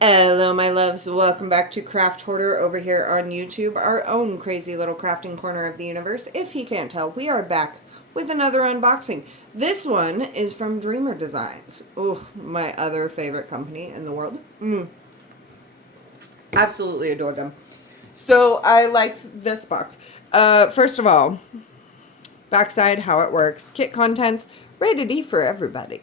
Hello, my loves. Welcome back to Craft Hoarder over here on YouTube, our own crazy little crafting corner of the universe. If you can't tell, we are back with another unboxing. This one is from Dreamer Designs. Oh, my other favorite company in the world. Absolutely adore them. So I liked this box. First of all, backside, how it works, kit contents, rated E for everybody.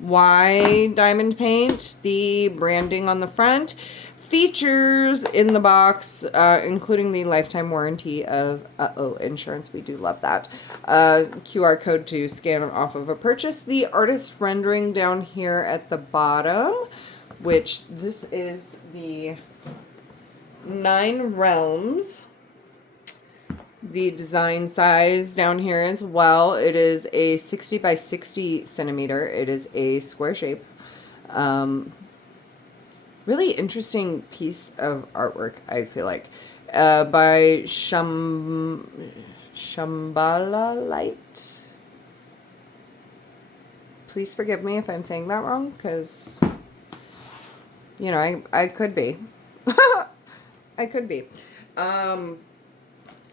Why diamond paint? The branding on the front. Features in the box, including the lifetime warranty of insurance. We do love that. QR code to scan off of a purchase. The artist rendering down here at the bottom, which this is the 9 realms. The design size down here as well. It is a 60 by 60 centimeter. It is a square shape. Really interesting piece of artwork, I feel like. By Shambhala Light. Please forgive me if I'm saying that wrong, because, you know, I could be. I could be.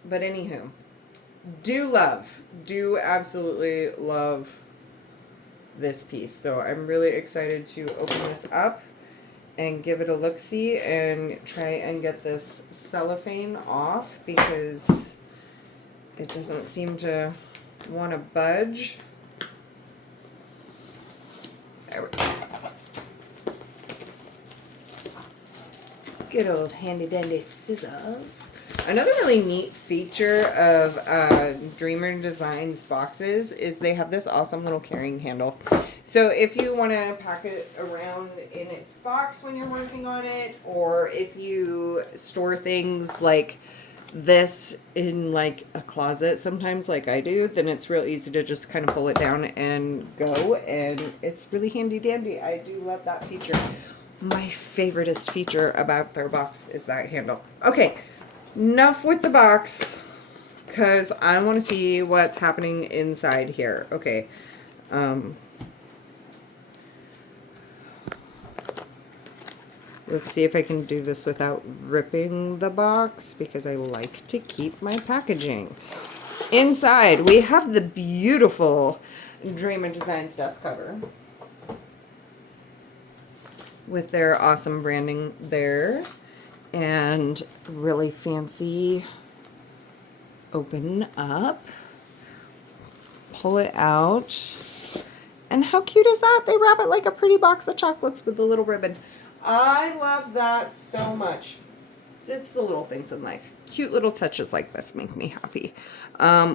But anywho, do absolutely love this piece. So I'm really excited to open this up and give it a look-see and try and get this cellophane off because it doesn't seem to want to budge. There we go. Good old handy-dandy scissors. Another really neat feature of Dreamer Designs boxes is they have this awesome little carrying handle. So if you want to pack it around in its box when you're working on it, or if you store things like this in like a closet sometimes like I do, then it's real easy to just kind of pull it down and go, and it's really handy dandy. I do love that feature. My favoriteest feature about their box is that handle. Okay, enough with the box, because I want to see what's happening inside here. Okay. Let's see if I can do this without ripping the box, because I like to keep my packaging. Inside, we have the beautiful Dreamer Designs dust cover with their awesome branding there. And really fancy open up, pull it out, and how cute is that? They wrap it like a pretty box of chocolates with a little ribbon. I love that so much. It's the little things in life. Cute little touches like this make me happy.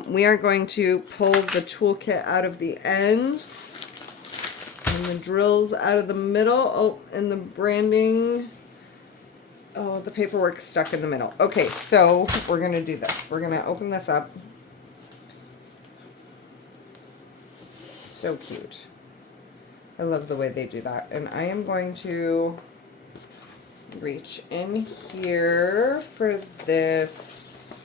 We are going to pull the toolkit out of the end and the drills out of the middle. Oh, and the branding. Oh, the paperwork's stuck in the middle. Okay, so we're going to do this. We're going to open this up. So cute. I love the way they do that. And I am going to reach in here for this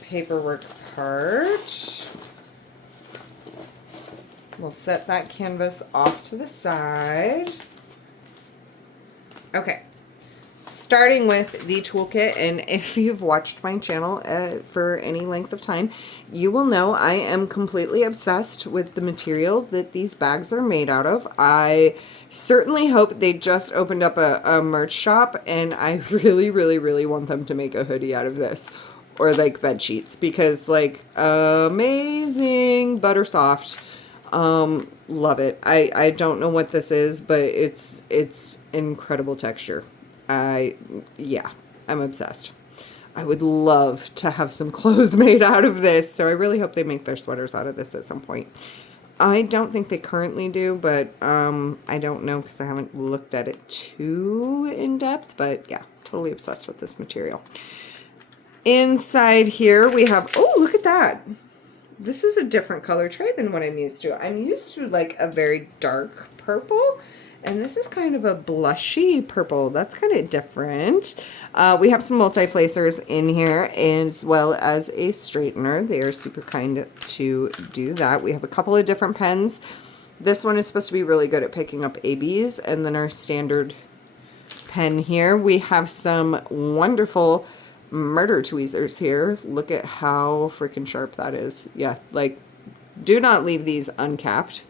paperwork part. We'll set that canvas off to the side. Okay. Starting with the toolkit, and if you've watched my channel for any length of time, you will know I am completely obsessed with the material that these bags are made out of. I certainly hope they just opened up a merch shop, and I really, really, really want them to make a hoodie out of this, or like bed sheets, because like amazing, butter soft. Love it. I don't know what this is, but it's incredible texture. Yeah, I'm obsessed. I would love to have some clothes made out of this, so I really hope they make their sweaters out of this at some point. I don't think they currently do, but I don't know because I haven't looked at it too in depth, but yeah, totally obsessed with this material. Inside here we have, oh, look at that. This is a different color tray than what I'm used to. I'm used to like a very dark purple, and this is kind of a blushy purple. That's kind of different. We have some multi-placers in here as well as a straightener. They are super kind to do that. We have a couple of different pens. This one is supposed to be really good at picking up ABs. And then our standard pen here. We have some wonderful murder tweezers here. Look at how freaking sharp that is. Yeah, like, do not leave these uncapped.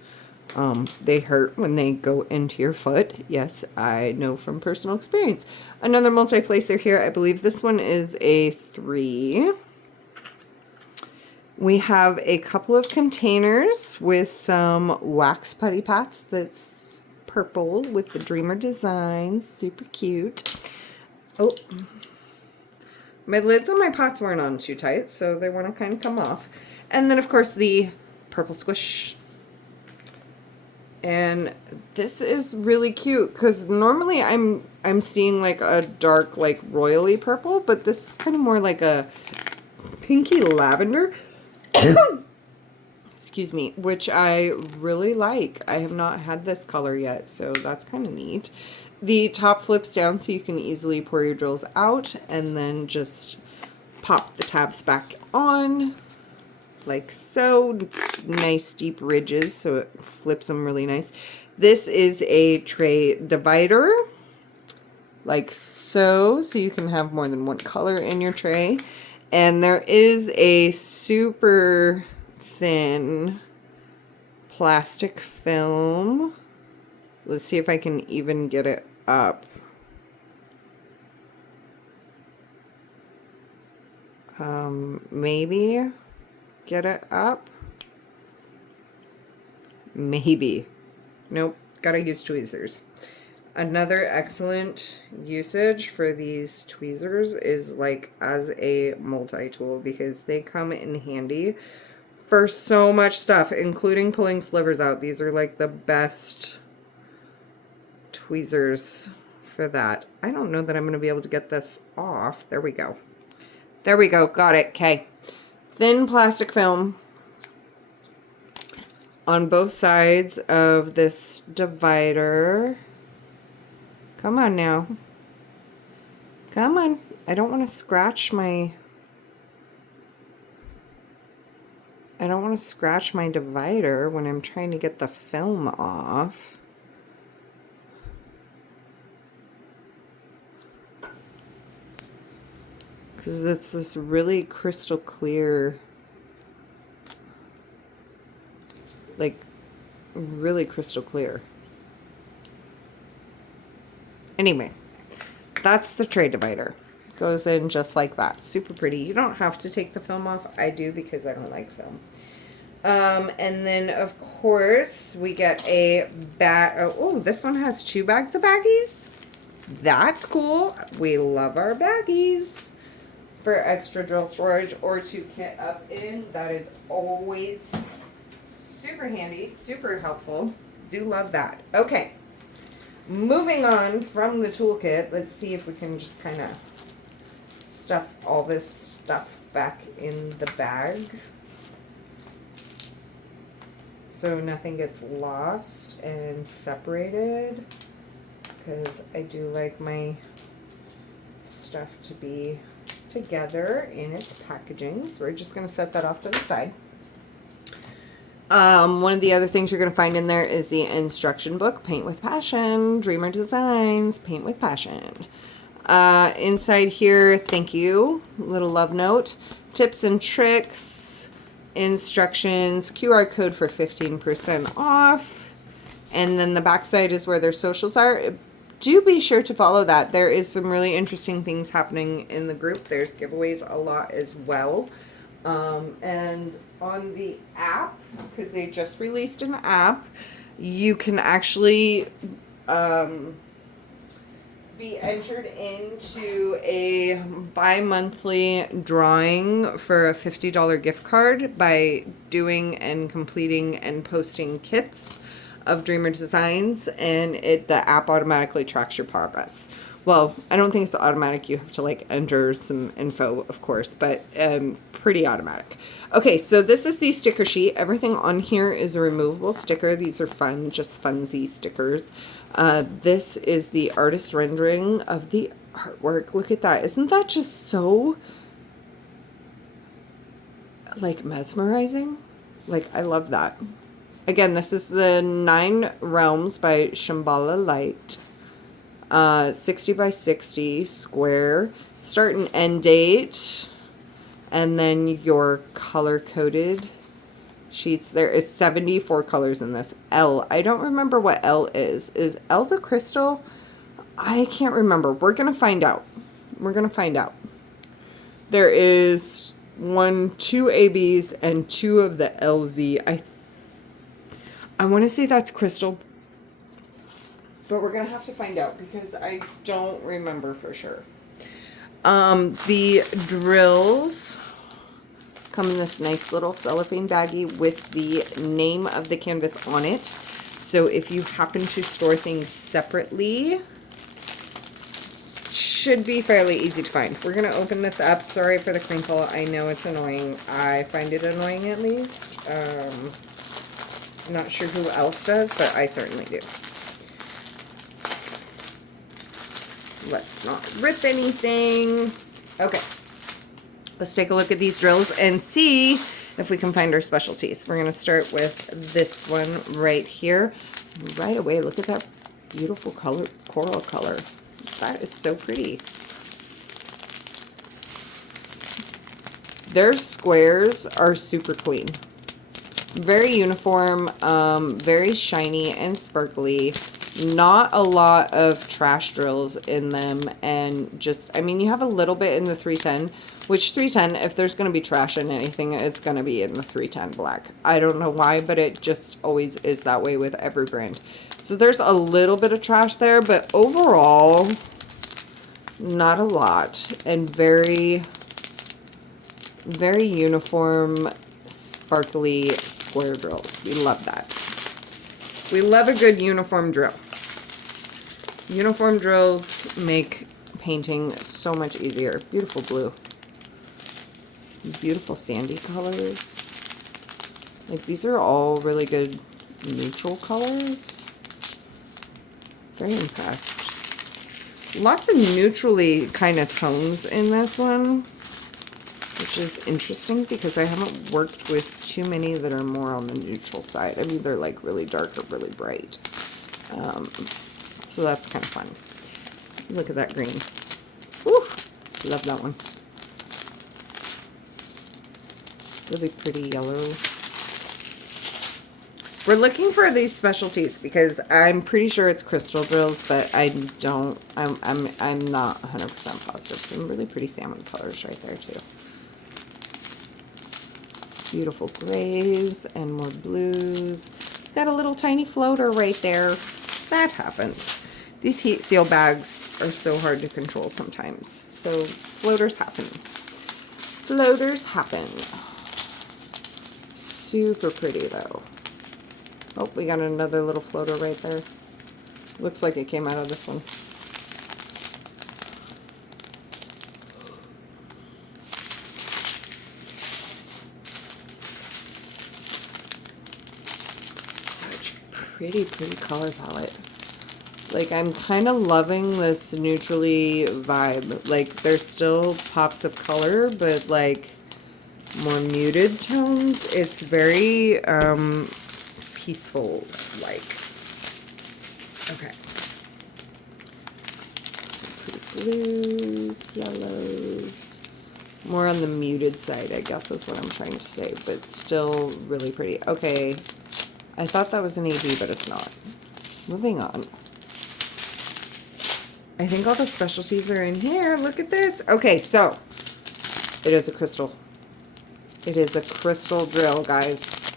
They hurt when they go into your foot. Yes, I know from personal experience. Another multi-placer here. I believe this one is a 3. We have a couple of containers with some wax putty pats that's purple with the Dreamer Designs. Super cute. Oh, my lids on my pots weren't on too tight, so they want to kind of come off. And then, of course, the purple squish. And this is really cute because normally I'm seeing like a dark, like royally purple, but this is kind of more like a pinky lavender. Excuse me, which I really like. I have not had this color yet, so that's kind of neat. The top flips down so you can easily pour your drills out and then just pop the tabs back on like so. It's nice deep ridges, so it flips them really nice. This is a tray divider, like so you can have more than one color in your tray. And there is a super thin plastic film. Let's see if I can even get it up. Maybe get it up. Maybe. Nope, gotta use tweezers. Another excellent usage for these tweezers is like as a multi-tool because they come in handy for so much stuff, including pulling slivers out. These are like the best tweezers for that. I don't know that I'm going to be able to get this off. There we go. There we go. Got it. Okay. Thin plastic film on both sides of this divider. Come on now. Come on. I don't want to scratch my... I don't want to scratch my divider when I'm trying to get the film off. Because it's this really crystal clear, like really crystal clear. Anyway, that's the tray divider. Goes in just like that. Super pretty. You don't have to take the film off. I do because I don't like film. And then, of course, we get a bag. Oh, this one has 2 bags of baggies. That's cool. We love our baggies for extra drill storage or to kit up in. That is always super handy, super helpful. Do love that. Okay. Moving on from the toolkit, let's see if we can just kind of stuff all this stuff back in the bag so nothing gets lost and separated, because I do like my stuff to be together in its packaging. So we're just going to set that off to the side. One of the other things you're going to find in there is the instruction book, Paint with Passion, Dreamer Designs, Paint with Passion. Inside here, thank you, little love note, tips and tricks, instructions, QR code for 15% off, and then the back side is where their socials are. Do be sure to follow that. There is some really interesting things happening in the group. There's giveaways a lot as well. And on the app, because they just released an app, you can actually be entered into a bi-monthly drawing for a $50 gift card by doing and completing and posting kits of Dreamer Designs, and the app automatically tracks your progress. Well, I don't think it's automatic. You have to like enter some info, of course, but pretty automatic. Okay, so this is the sticker sheet. Everything on here is a removable sticker. These are fun, just funsy stickers. This is the artist rendering of the artwork. Look at that. Isn't that just so like mesmerizing? Like, I love that. Again, this is the 9 Realms by Shambhala Light. 60 by 60 square. Start and end date. And then your color-coded sheets. There is 74 colors in this. L. I don't remember what L is. Is L the crystal? I can't remember. We're going to find out. We're going to find out. There is 2 ABs and 2 of the LZ. I want to say that's crystal, but we're going to have to find out because I don't remember for sure. The drills come in this nice little cellophane baggie with the name of the canvas on it. So if you happen to store things separately, should be fairly easy to find. We're going to open this up. Sorry for the crinkle. I know it's annoying. I find it annoying at least. I'm not sure who else does, but I certainly do. Let's not rip anything. Okay. Let's take a look at these drills and see if we can find our specialties. We're going to start with this one right here. Right away, look at that beautiful color, coral color. That is so pretty. Their squares are super clean. Very uniform, very shiny and sparkly. Not a lot of trash drills in them, and just, I mean, you have a little bit in the 310, which 310, if there's going to be trash in anything, it's going to be in the 310 black. I don't know why, but it just always is that way with every brand. So there's a little bit of trash there, but overall, not a lot, and very, very uniform, sparkly square drills. We love that. We love a good uniform drill. Uniform drills make painting so much easier. Beautiful blue. Some beautiful sandy colors. Like, these are all really good neutral colors. Very impressed. Lots of neutrally kind of tones in this one, which is interesting because I haven't worked with too many that are more on the neutral side. I'm either like really dark or really bright. So that's kind of fun. Look at that green. Woo! Love that one. Really pretty yellow. We're looking for these specialties because I'm pretty sure it's crystal drills, but I'm not 100% positive. Some really pretty salmon colors right there too. Beautiful grays and more blues. Got a little tiny floater right there. That happens. These heat seal bags are so hard to control sometimes. So floaters happen. Floaters happen. Super pretty though. Oh, we got another little floater right there. Looks like it came out of this one. Pretty color palette. Like, I'm kind of loving this neutrally vibe. Like, there's still pops of color, but like more muted tones. It's very peaceful like. Okay. Some pretty blues, yellows. More on the muted side, I guess is what I'm trying to say, but still really pretty. Okay. I thought that was an AB, but it's not. Moving on. I think all the specialties are in here. Look at this. Okay, so it is a crystal. It is a crystal drill, guys.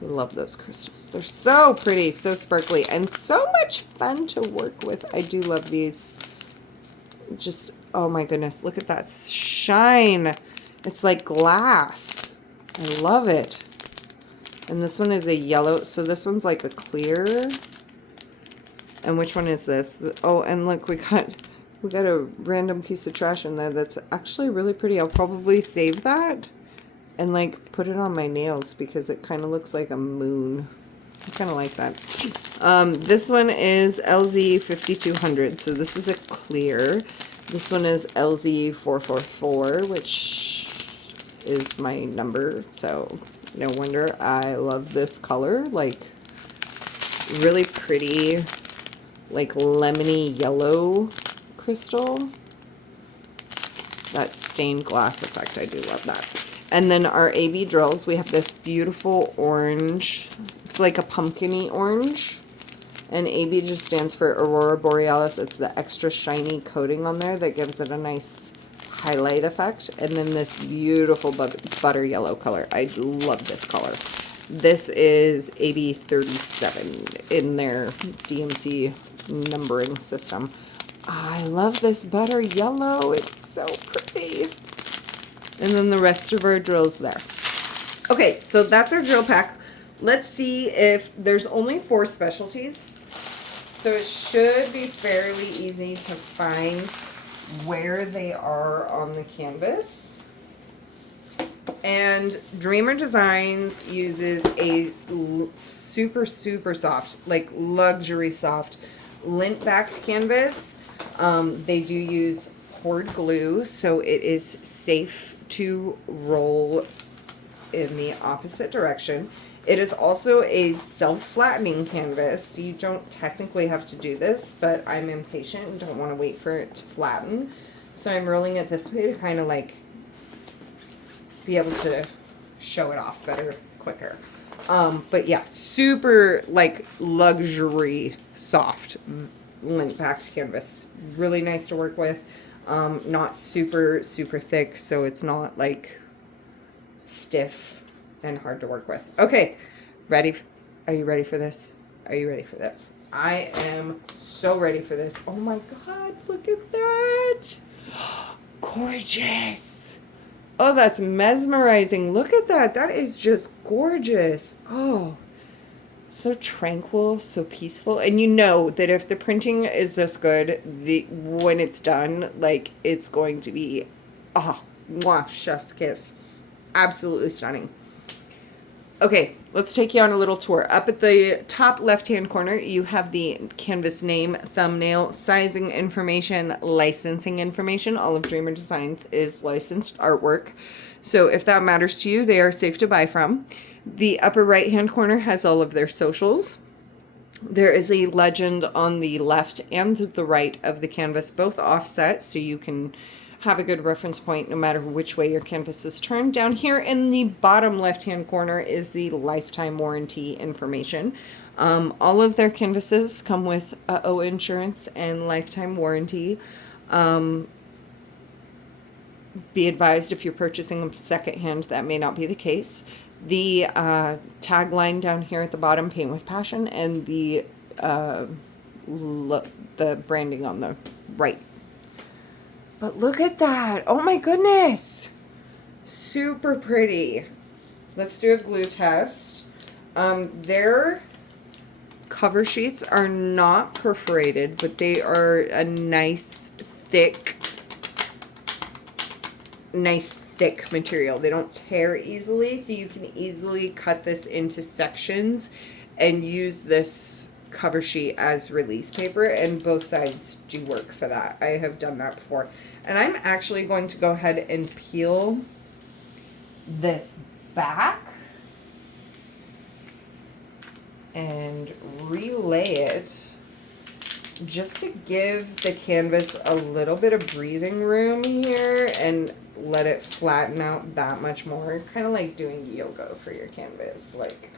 We love those crystals. They're so pretty, so sparkly, and so much fun to work with. I do love these. Just, oh my goodness, look at that shine. It's like glass. I love it. And this one is a yellow, so this one's like a clear. And which one is this? Oh, and look, we got a random piece of trash in there that's actually really pretty. I'll probably save that and like put it on my nails because it kind of looks like a moon. I kind of like that. This one is LZ 5200, so this is a clear. This one is LZ 444, which is my number, so No wonder I love this color. Like, really pretty, like lemony yellow crystal. That stained glass effect, I do love that. And then our AB drills, we have this beautiful orange. It's like a pumpkin-y orange. And AB just stands for Aurora Borealis. It's the extra shiny coating on there that gives it a nice highlight effect. And then this beautiful butter yellow color. I love this color. This is AB 37 in their DMC numbering system. I love this butter yellow. It's so pretty. And then the rest of our drills there. Okay, so that's our drill pack. Let's see if there's only 4 specialties. So it should be fairly easy to find where they are on the canvas. And Dreamer Designs uses a super, super soft, like luxury soft, lint-backed canvas. They do use poured glue, so it is safe to roll in the opposite direction. It is also a self-flattening canvas, so you don't technically have to do this, but I'm impatient and don't want to wait for it to flatten. So I'm rolling it this way to kind of like be able to show it off better, quicker. But yeah, super like luxury soft lint-packed canvas. Really nice to work with. Not super, super thick, so it's not like stiff and hard to work with. Okay, ready? Are you ready for this? Are you ready for this? I am so ready for this. Oh my God, look at that. Gorgeous. Oh, that's mesmerizing. Look at that. That is just gorgeous. Oh, so tranquil, so peaceful. And you know that if the printing is this good, when it's done, like, it's going to be, oh, mwah, chef's kiss. Absolutely stunning. Okay, let's take you on a little tour. Up at the top left-hand corner, you have the canvas name, thumbnail, sizing information, licensing information. All of Dreamer Designs is licensed artwork. So if that matters to you, they are safe to buy from. The upper right-hand corner has all of their socials. There is a legend on the left and the right of the canvas, both offset, so you can have a good reference point no matter which way your canvas is turned. Down here in the bottom left-hand corner is the lifetime warranty information. All of their canvases come with O insurance and lifetime warranty. Be advised if you're purchasing them secondhand, that may not be the case. The tagline down here at the bottom, paint with passion, and the branding on the right. But look at that. Oh my goodness. Super pretty. Let's do a glue test. Their cover sheets are not perforated, but they are a nice thick material. They don't tear easily, so you can easily cut this into sections and use this cover sheet as release paper, and both sides do work for that. I have done that before. And I'm actually going to go ahead and peel this back and relay it just to give the canvas a little bit of breathing room here and let it flatten out that much more. Kind of like doing yoga for your canvas. Like,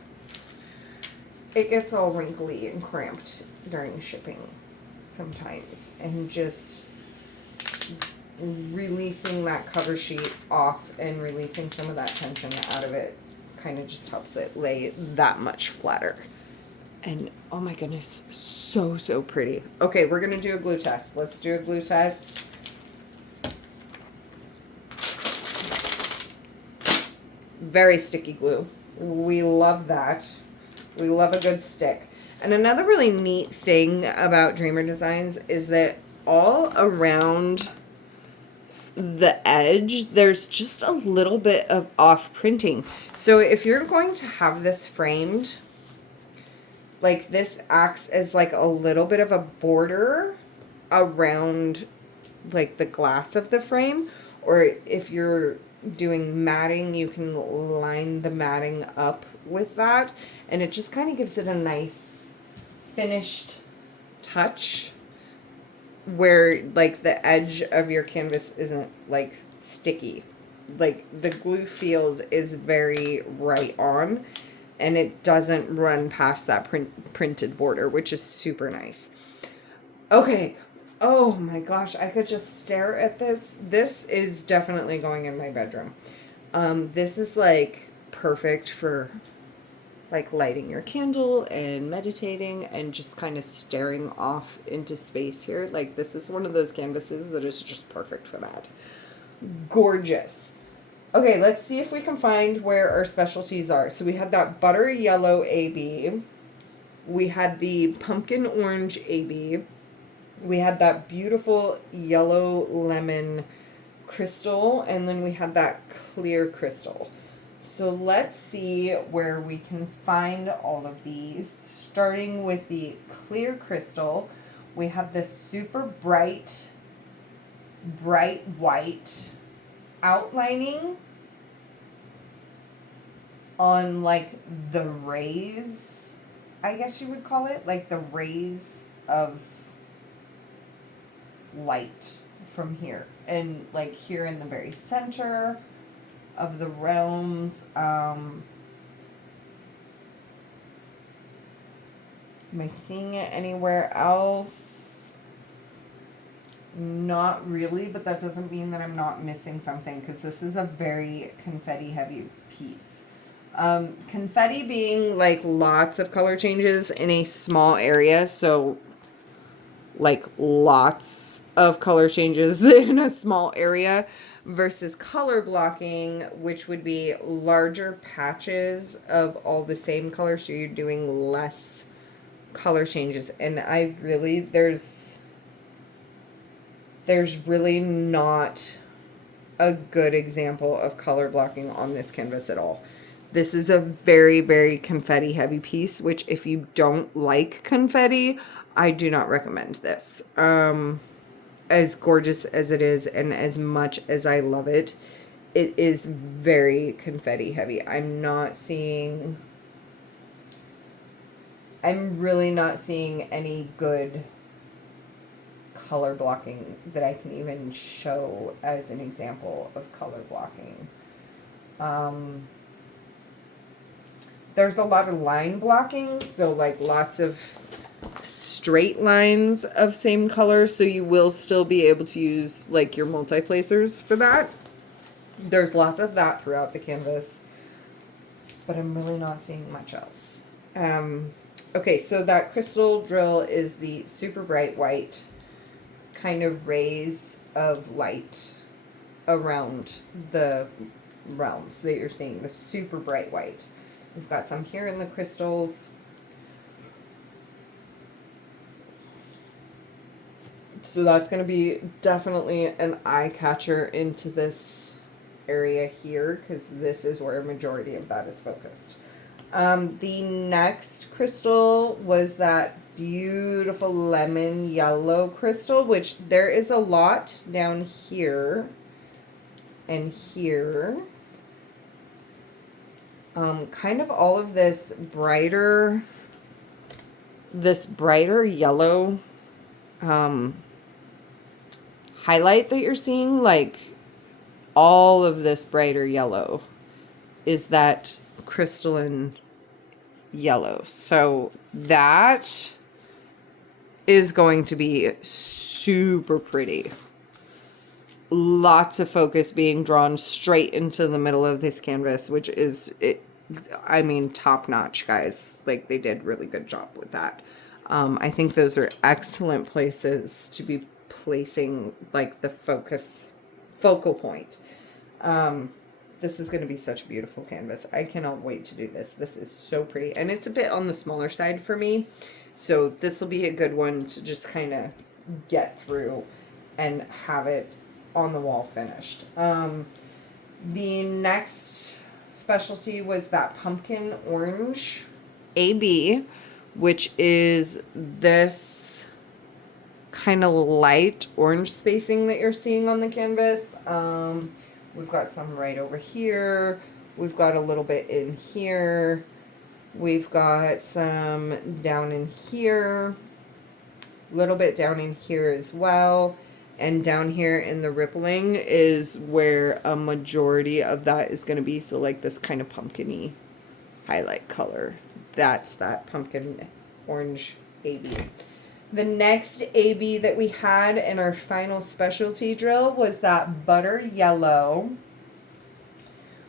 it gets all wrinkly and cramped during shipping sometimes, and just releasing that cover sheet off and releasing some of that tension out of it kind of just helps it lay that much flatter. And oh my goodness, so, so pretty. Okay, we're gonna do a glue test. Let's do a glue test. Very sticky glue. We love that. We love a good stick. And another really neat thing about Dreamer Designs is that all around the edge, there's just a little bit of off printing. So if you're going to have this framed, like, this acts as like a little bit of a border around like the glass of the frame, or if you're doing matting, you can line the matting up with that, and it just kind of gives it a nice finished touch where like the edge of your canvas isn't like sticky. Like the glue field is very right on, and it doesn't run past that printed border, which is super nice. Okay. Oh my gosh, I could just stare at this. This is definitely going in my bedroom. This is like perfect for like lighting your candle and meditating and just kind of staring off into space here. Like this is one of those canvases that is just perfect for that. Gorgeous. Okay, let's see if we can find where our specialties are. So we had that butter yellow AB. We had the pumpkin orange AB. We had that beautiful yellow lemon crystal, and then we had that clear crystal. So let's see where we can find all of these. Starting with the clear crystal, we have this super bright white outlining on like the rays, I guess you would call it, like the rays of light from here, and like here in the very center of the realms. Am I seeing it anywhere else? Not really, but that doesn't mean that I'm not missing something, because this is a very confetti heavy piece. Confetti being like lots of color changes in a small area, so like lots of color changes in a small area, versus color blocking, which would be larger patches of all the same color, so you're doing less color changes. And I really, there's really not a good example of color blocking on this canvas at all. This is a very, very confetti heavy piece, which if you don't like confetti, I do not recommend this. As gorgeous as it is and as much as I love it, it is very confetti heavy. I'm really not seeing any good color blocking that I can even show as an example of color blocking. There's a lot of line blocking, so like lots of straight lines of same color, so you will still be able to use like your multi-placers for that. There's lots of that throughout the canvas, but I'm really not seeing much else. Okay, so that crystal drill is the super bright white kind of rays of light around the realms that you're seeing, the super bright white. We've got some here in the crystals. So that's going to be definitely an eye catcher into this area here, because this is where a majority of that is focused. The next crystal was that beautiful lemon yellow crystal, which there is a lot down here and here. Kind of all of this brighter yellow highlight that you're seeing, like all of this brighter yellow is that crystalline yellow. So that is going to be super pretty. Lots of focus being drawn straight into the middle of this canvas, which is, I mean, top notch, guys. Like, they did really good job with that. I think those are excellent places to be placing like the focal point. This is going to be such a beautiful canvas. I cannot wait to do this. This is so pretty, and it's a bit on the smaller side for me, so this will be a good one to just kind of get through and have it on the wall finished. The next specialty was that pumpkin orange AB, which is this kind of light orange spacing that you're seeing on the canvas. We've got some right over here. We've got a little bit in here. We've got some down in here. A little bit down in here as well. And down here in the rippling is where a majority of that is going to be. So like this kind of pumpkin-y highlight color. That's that pumpkin orange AB. The next AB that we had in our final specialty drill was that butter yellow,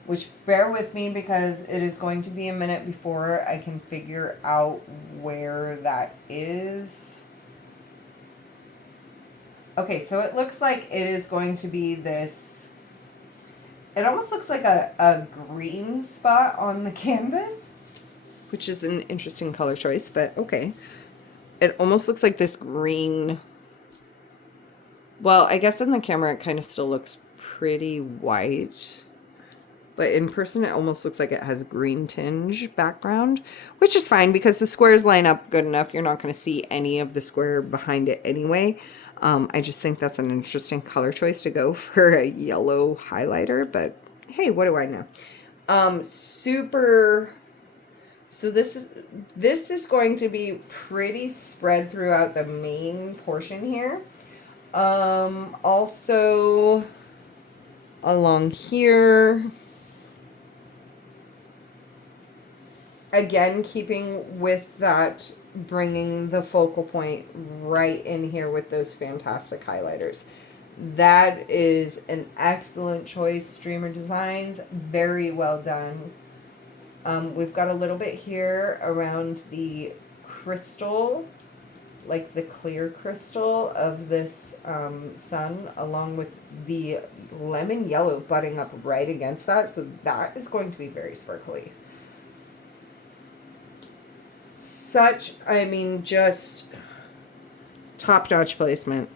which bear with me because it is going to be a minute before I can figure out where that is. Okay, so it looks like it is going to be this, it almost looks like a green spot on the canvas, which is an interesting color choice, but okay. It almost looks like this green, well, I guess in the camera it kind of still looks pretty white, but in person it almost looks like it has green tinge background, which is fine because the squares line up good enough. You're not going to see any of the square behind it anyway. I just think that's an interesting color choice to go for a yellow highlighter, but hey, what do I know? So this is going to be pretty spread throughout the main portion here. Also along here. Again, keeping with that, bringing the focal point right in here with those fantastic highlighters. That is an excellent choice, Streamer Designs. Very well done. We've got a little bit here around the crystal, like the clear crystal of this sun, along with the lemon yellow butting up right against that. So that is going to be very sparkly. Such, I mean, just top-notch placement.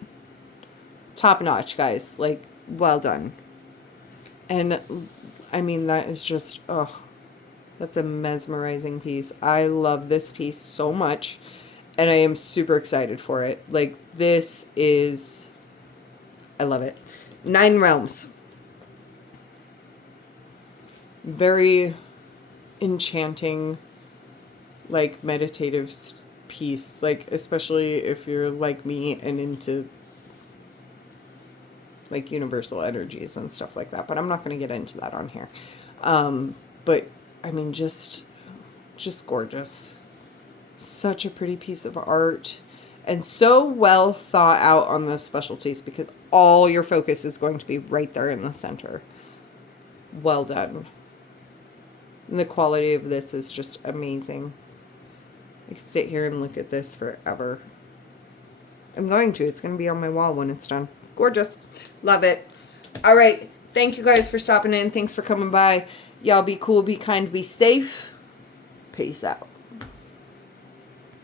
Top-notch, guys. Like, well done. And, I mean, that is just, oh, that's a mesmerizing piece. I love this piece so much, and I am super excited for it. Like, this is, I love it. 9 Realms. Very enchanting, like, meditative piece, like, especially if you're like me and into like universal energies and stuff like that, but I'm not going to get into that on here. But I mean, just gorgeous. Such a pretty piece of art, and so well thought out on those specialties because all your focus is going to be right there in the center. Well done. And the quality of this is just amazing. I could sit here and look at this forever. I'm going to. It's going to be on my wall when it's done. Gorgeous. Love it. All right. Thank you guys for stopping in. Thanks for coming by. Y'all be cool, be kind, be safe. Peace out.